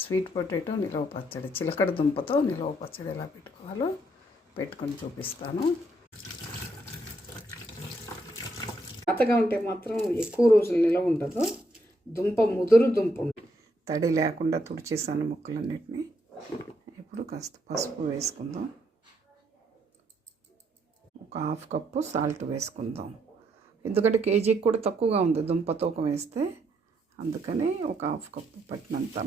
Sweet potato నిలవ పచ్చడి, చిలకడ దుంపతో నిలవ పచ్చడి ఎలా పెట్టుకోవాలో పెట్టుకొని చూపిస్తాను. పాతగా ఉంటే మాత్రం ఎక్కువ రోజులు నిలవ ఉండదు. ముదురు దుంప తడి లేకుండా తుడిచేసాను ముక్కలన్నిటినీ. ఇప్పుడు కాస్త పసుపు వేసుకుందాం. ఒక 1/2 కప్పు సాల్ట్ వేసుకుందాం. ఎందుకంటే కేజీకి కూడా తక్కువగా ఉంది దుంప తూకం వేస్తే, అందుకని ఒక 1/2 కప్పు పట్టినంత